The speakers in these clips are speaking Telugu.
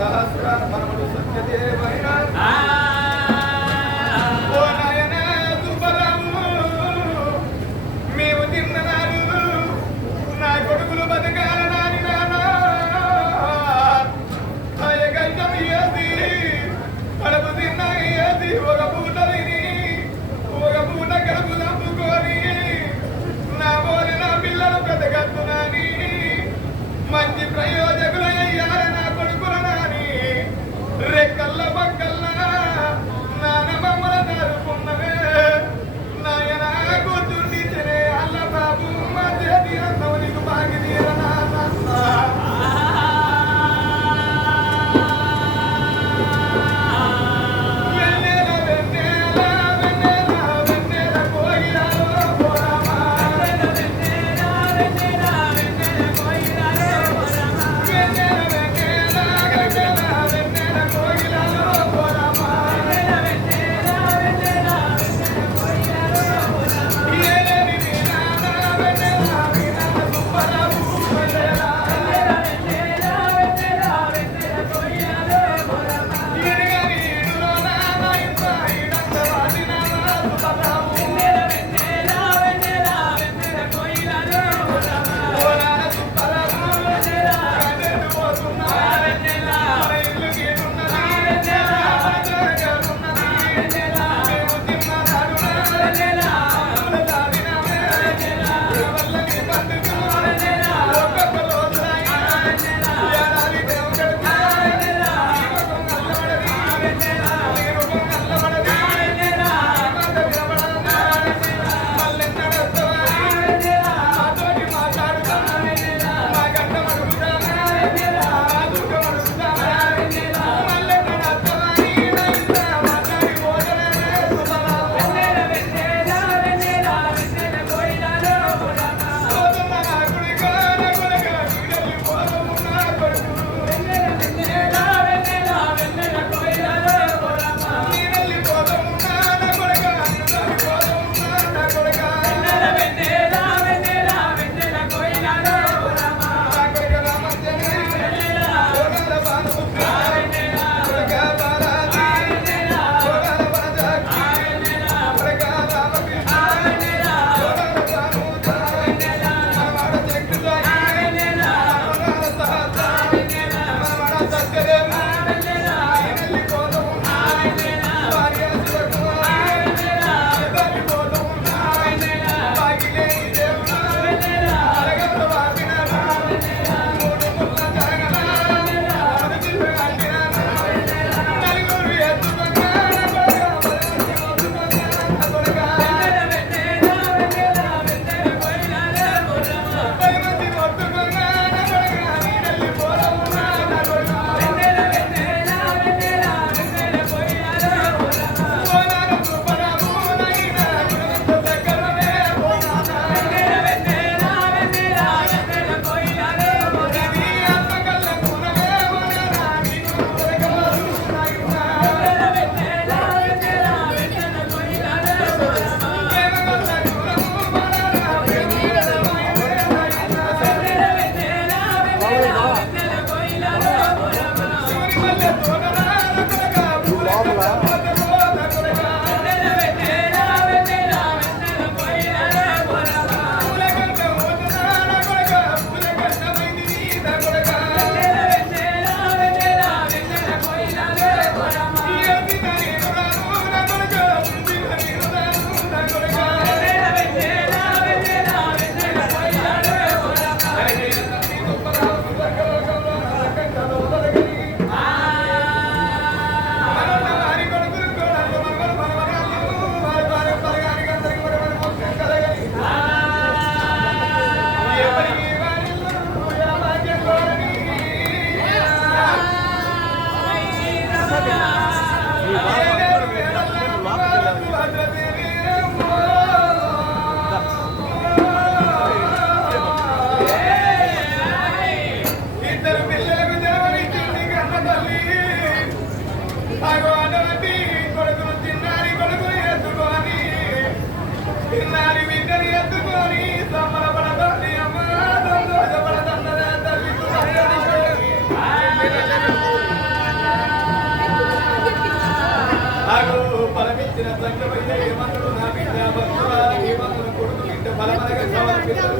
సహస్ర మనవడు సత్యదేవైనా కొడుకు బిడ్డ బలమనగా సవాల్ పెట్టారు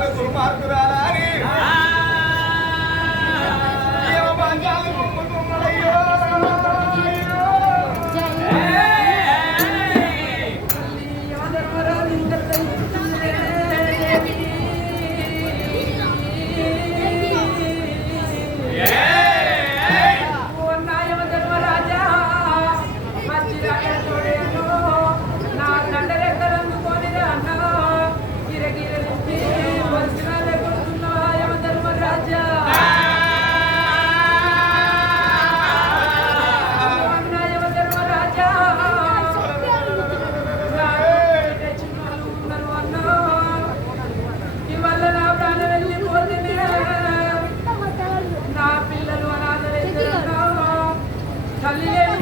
బాగా దుర్మార్గురాలని Halil'e